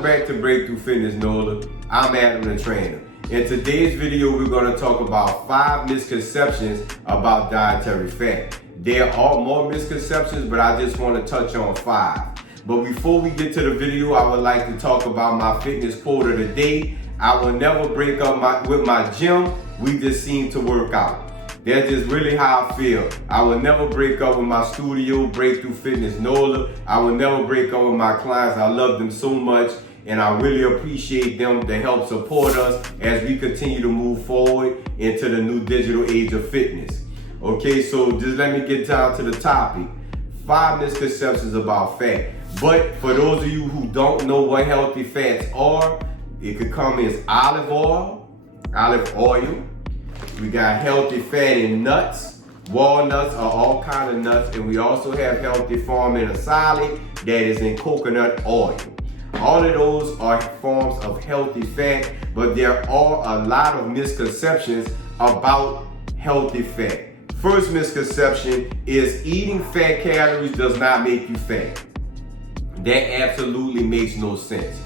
Welcome back to Breakthrough Fitness NOLA. I'm Adam the Trainer. In today's video, we're going to talk about 5 misconceptions about dietary fat. There are more misconceptions, but I just want to touch on 5. But before we get to the video, I would like to talk about my fitness quote of the day. I will never break up with my gym. We just seem to work out. That's just really how I feel. I will never break up with my studio, Breakthrough Fitness NOLA. I will never break up with my clients. I love them so much, and I really appreciate them to help support us as we continue to move forward into the new digital age of fitness. Okay, so just let me get down to the topic. 5 misconceptions about fat. But for those of you who don't know what healthy fats are, it could come as olive oil. We got healthy fat in nuts. Walnuts are all kind of nuts, and we also have healthy form in a solid that is in coconut oil. All of those are forms of healthy fat, but there are a lot of misconceptions about healthy fat. First misconception is eating fat calories does not make you fat. That absolutely makes no sense.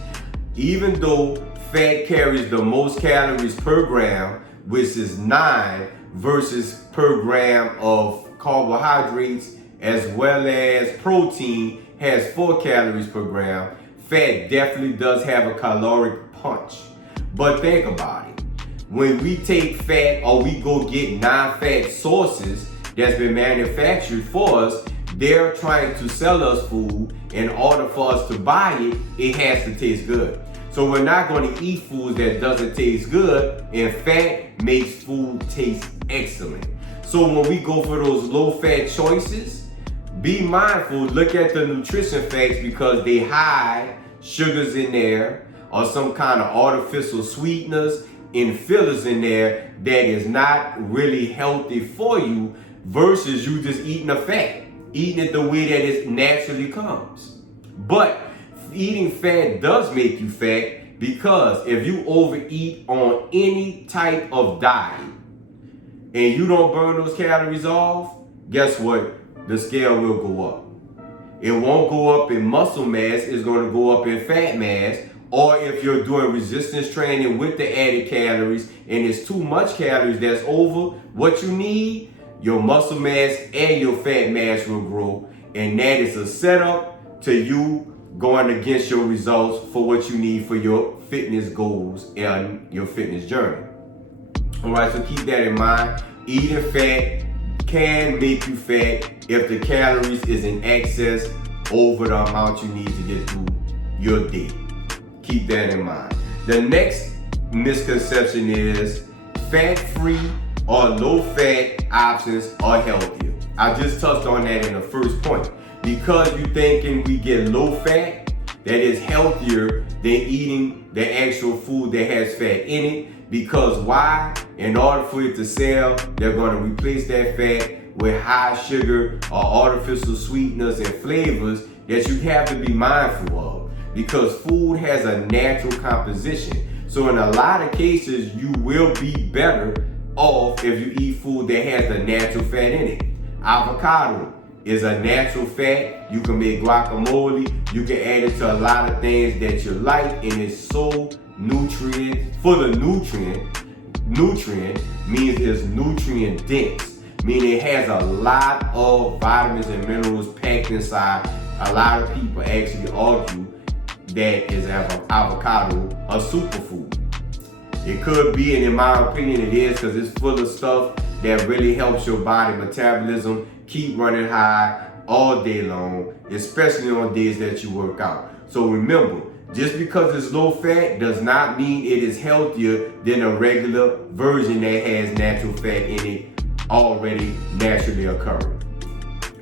Even though fat carries the most calories per gram, which is 9 versus per gram of carbohydrates, as well as protein has 4 calories per gram, fat definitely does have a caloric punch. But think about it. When we take fat or we go get non-fat sources that's been manufactured for us, they're trying to sell us food. In order for us to buy it, it has to taste good. So we're not going to eat food that doesn't taste good, and fat makes food taste excellent. So when we go for those low-fat choices, be mindful, look at the nutrition facts, because they hide sugars in there or some kind of artificial sweeteners and fillers in there that is not really healthy for you, versus you just eating the fat, eating it the way that it naturally comes. But eating fat does make you fat, because if you overeat on any type of diet and you don't burn those calories off, guess what? The scale will go up. It won't go up in muscle mass, it's going to go up in fat mass. Or if you're doing resistance training with the added calories and it's too much calories that's over what you need, your muscle mass and your fat mass will grow. And that is a setup to you going against your results for what you need for your fitness goals and your fitness journey. All right, so keep that in mind. Eating fat can make you fat if the calories is in excess over the amount you need to get through your day. Keep that in mind. The next misconception is fat-free or low-fat options are healthier. I just touched on that in the first point. Because you're thinking we get low fat, that is healthier than eating the actual food that has fat in it. Because why? In order for it to sell, they're going to replace that fat with high sugar or artificial sweeteners and flavors that you have to be mindful of. Because food has a natural composition. So in a lot of cases, you will be better off if you eat food that has the natural fat in it. Avocado is a natural fat. You can make guacamole. You can add it to a lot of things that you like, and it's so full of nutrient means it's nutrient dense, meaning it has a lot of vitamins and minerals packed inside. A lot of people actually argue that is avocado a superfood. It could be, and in my opinion it is, because it's full of stuff that really helps your body metabolism keep running high all day long, especially on days that you work out. So remember, just because it's low fat does not mean it is healthier than a regular version that has natural fat in it already naturally occurring.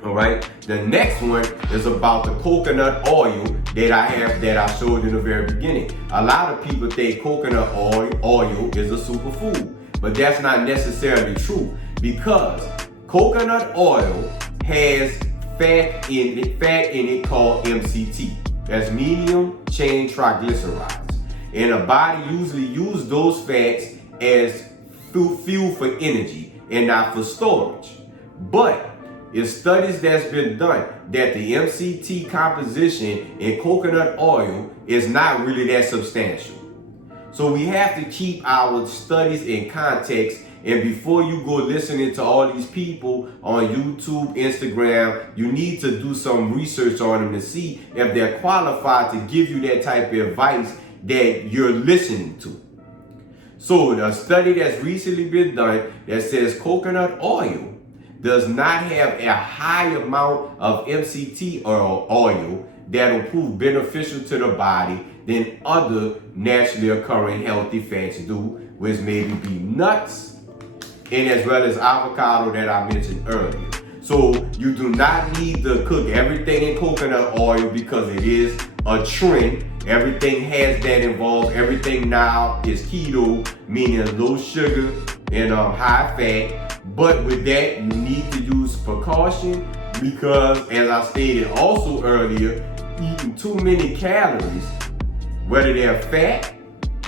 All right, the next one is about the coconut oil that I showed in the very beginning. A lot of people think coconut oil is a superfood, but that's not necessarily true, because coconut oil has fat in it called MCT. That's medium chain triglycerides. And the body usually uses those fats as fuel for energy and not for storage. But is studies that's been done that the MCT composition in coconut oil is not really that substantial. So we have to keep our studies in context, and before you go listening to all these people on YouTube, Instagram, you need to do some research on them to see if they're qualified to give you that type of advice that you're listening to. So the study that's recently been done that says coconut oil does not have a high amount of MCT oil that will prove beneficial to the body than other naturally occurring healthy fats do, which maybe be nuts and as well as avocado that I mentioned earlier. So you do not need to cook everything in coconut oil because it is a trend. Everything has that involved. Everything now is keto, meaning low sugar and high fat. But with that, you need to use precaution because, as I stated also earlier, eating too many calories, whether they're fat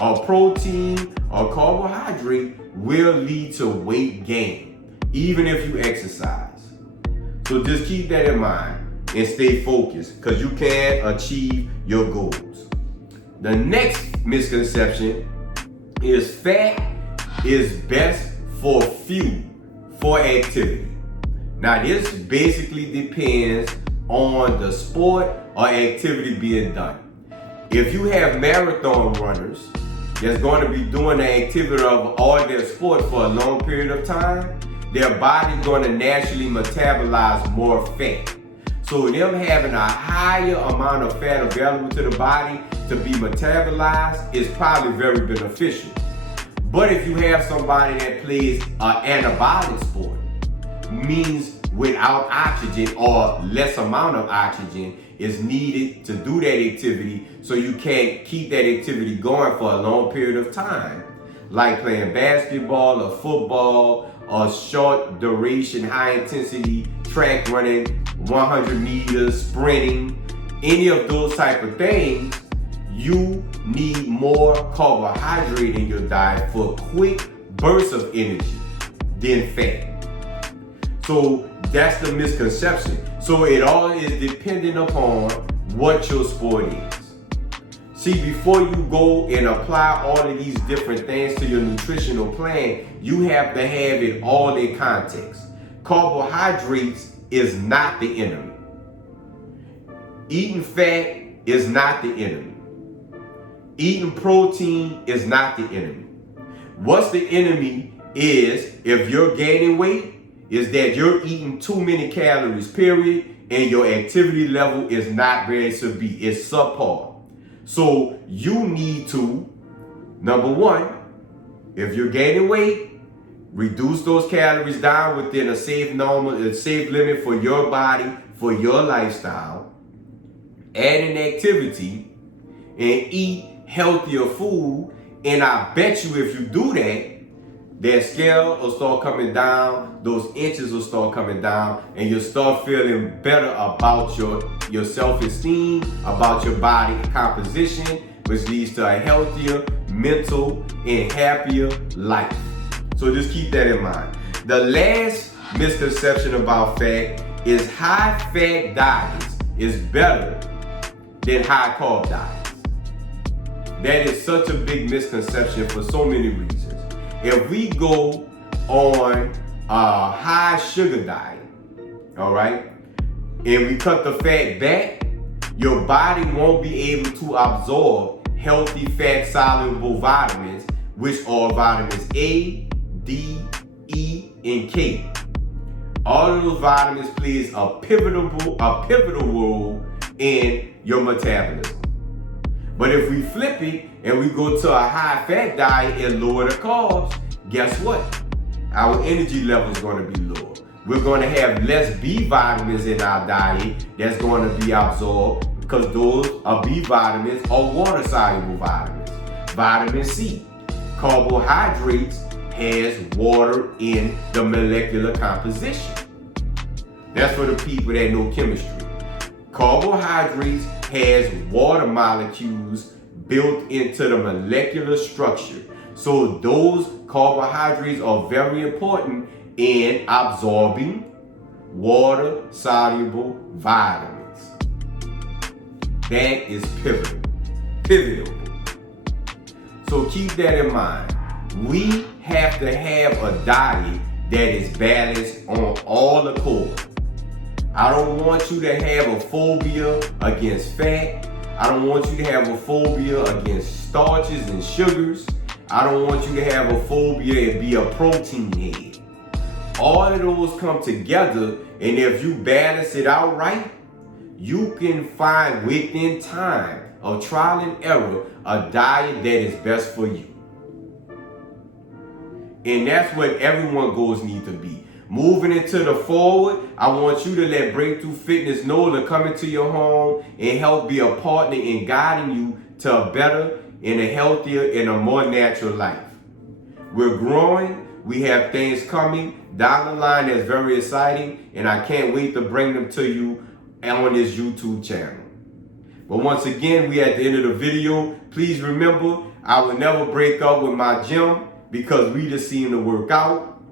or protein or carbohydrate, will lead to weight gain, even if you exercise. So just keep that in mind and stay focused because you can achieve your goals. The next misconception is fat is best for fuel for activity. Now this basically depends on the sport or activity being done. If you have marathon runners that's going to be doing the activity of all their sport for a long period of time, their body's going to naturally metabolize more fat. So them having a higher amount of fat available to the body to be metabolized is probably very beneficial. But if you have somebody that plays an anabolic sport, means without oxygen or less amount of oxygen is needed to do that activity, so you can't keep that activity going for a long period of time, like playing basketball or football or short duration, high intensity track running, 100 meters, sprinting, any of those type of things, you need more carbohydrate in your diet for a quick burst of energy than fat. So that's the misconception. So it all is dependent upon what your sport is. See, before you go and apply all of these different things to your nutritional plan, you have to have it all in context. Carbohydrates is not the enemy. Eating fat is not the enemy. Eating protein is not the enemy. What's the enemy is, if you're gaining weight, is that you're eating too many calories, period, and your activity level is not where it should be. It's subpar. So you need to, number one, if you're gaining weight, reduce those calories down within a safe limit for your body, for your lifestyle. Add an activity and eat healthier food. And I bet you if you do that, that scale will start coming down, those inches will start coming down, and you'll start feeling better about your self-esteem, about your body composition, which leads to a healthier, mental, and happier life. So just keep that in mind. The last misconception about fat is high-fat diets is better than high-carb diets. That is such a big misconception for so many reasons. If we go on a high sugar diet, all right, and we cut the fat back, your body won't be able to absorb healthy fat soluble vitamins, which are vitamins A, D, E, and K. All of those vitamins plays a pivotal role in your metabolism. But if we flip it and we go to a high-fat diet and lower the carbs, guess what? Our energy level is going to be lower. We're going to have less B vitamins in our diet that's going to be absorbed because those B vitamins are water-soluble vitamins. Vitamin C, carbohydrates has water in the molecular composition. That's for the people that know chemistry. Carbohydrates has water molecules built into the molecular structure. So those carbohydrates are very important in absorbing water soluble vitamins. That is pivotal. So keep that in mind. We have to have a diet that is balanced on all the core. I don't want you to have a phobia against fat. I don't want you to have a phobia against starches and sugars. I don't want you to have a phobia and be a protein head. All of those come together, and if you balance it out right, you can find within time of trial and error a diet that is best for you. And that's what everyone goals need to be. Moving into the forward, I want you to let Breakthrough Fitness NOLA come into your home and help be a partner in guiding you to a better and a healthier and a more natural life. We're growing. We have things coming down the line that's very exciting, and I can't wait to bring them to you on this YouTube channel. But once again, we at the end of the video. Please remember, I will never break up with my gym because we just seem to work out.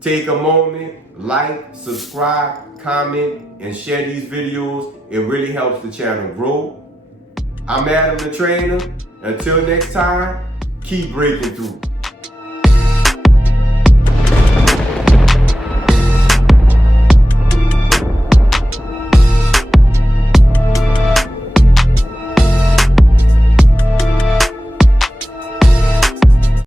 Take a moment, like, subscribe, comment, and share these videos. It really helps the channel grow. I'm Adam the Trainer. Until next time, keep breaking through.